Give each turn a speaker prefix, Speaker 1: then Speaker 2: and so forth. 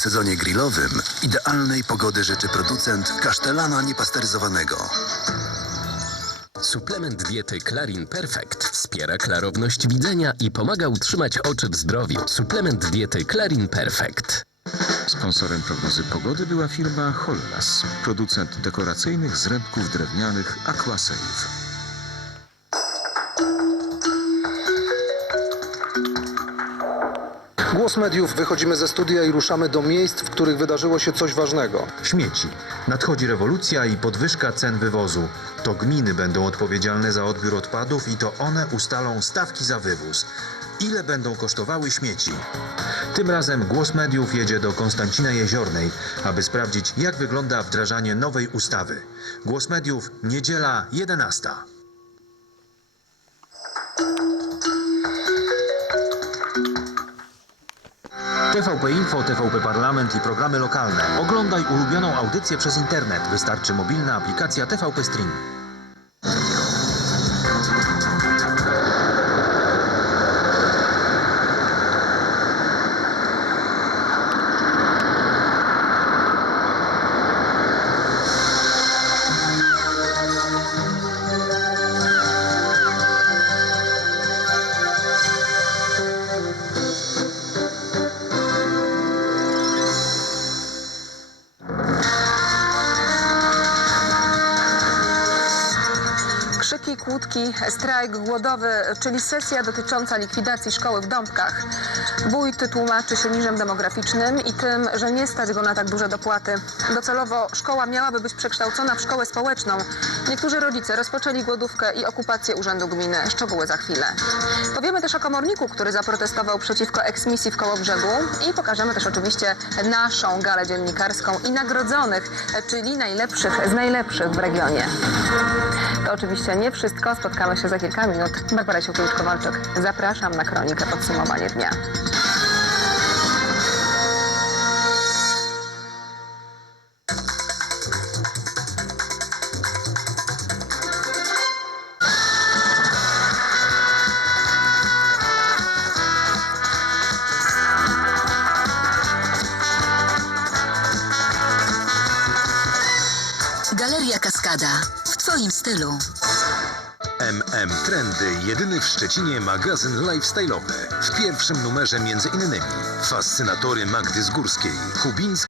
Speaker 1: sezonie grillowym idealnej pogody życzy producent kasztelana niepasteryzowanego.
Speaker 2: Suplement diety Clarin Perfect wspiera klarowność widzenia i pomaga utrzymać oczy w zdrowiu. Suplement diety Clarin Perfect.
Speaker 3: Sponsorem prognozy pogody była firma Hollas, producent dekoracyjnych zrębków drewnianych Aquasave.
Speaker 4: Głos mediów, wychodzimy ze studia i ruszamy do miejsc, w których wydarzyło się coś ważnego.
Speaker 5: Śmieci. Nadchodzi rewolucja i podwyżka cen wywozu. To gminy będą odpowiedzialne za odbiór odpadów i to one ustalą stawki za wywóz. Ile będą kosztowały śmieci? Tym razem Głos Mediów jedzie do Konstancina Jeziornej, aby sprawdzić, jak wygląda wdrażanie nowej ustawy. Głos Mediów, niedziela 11. TVP Info, TVP Parlament i programy lokalne. Oglądaj ulubioną audycję przez internet. Wystarczy mobilna aplikacja TVP Stream.
Speaker 6: Kłódki, strajk głodowy, czyli sesja dotycząca likwidacji szkoły w Dąbkach. Wójt tłumaczy się niżem demograficznym i tym, że nie stać go na tak duże dopłaty. Docelowo szkoła miałaby być przekształcona w szkołę społeczną. Niektórzy rodzice rozpoczęli głodówkę i okupację urzędu gminy. Szczegóły za chwilę. Powiemy też o komorniku, który zaprotestował przeciwko eksmisji w Kołobrzegu i pokażemy też oczywiście naszą galę dziennikarską i nagrodzonych, czyli najlepszych z najlepszych w regionie. To oczywiście nie wszystko. Spotkamy się za kilka minut. Barbara Siłkiewicz-Kowalczyk. Zapraszam na kronikę podsumowanie dnia.
Speaker 7: Galeria Kaskada w Twoim stylu.
Speaker 1: MM Trendy, jedyny w Szczecinie magazyn lifestyle'owy. W pierwszym numerze między innymi fascynatory Magdy Zgórskiej, Kubiński,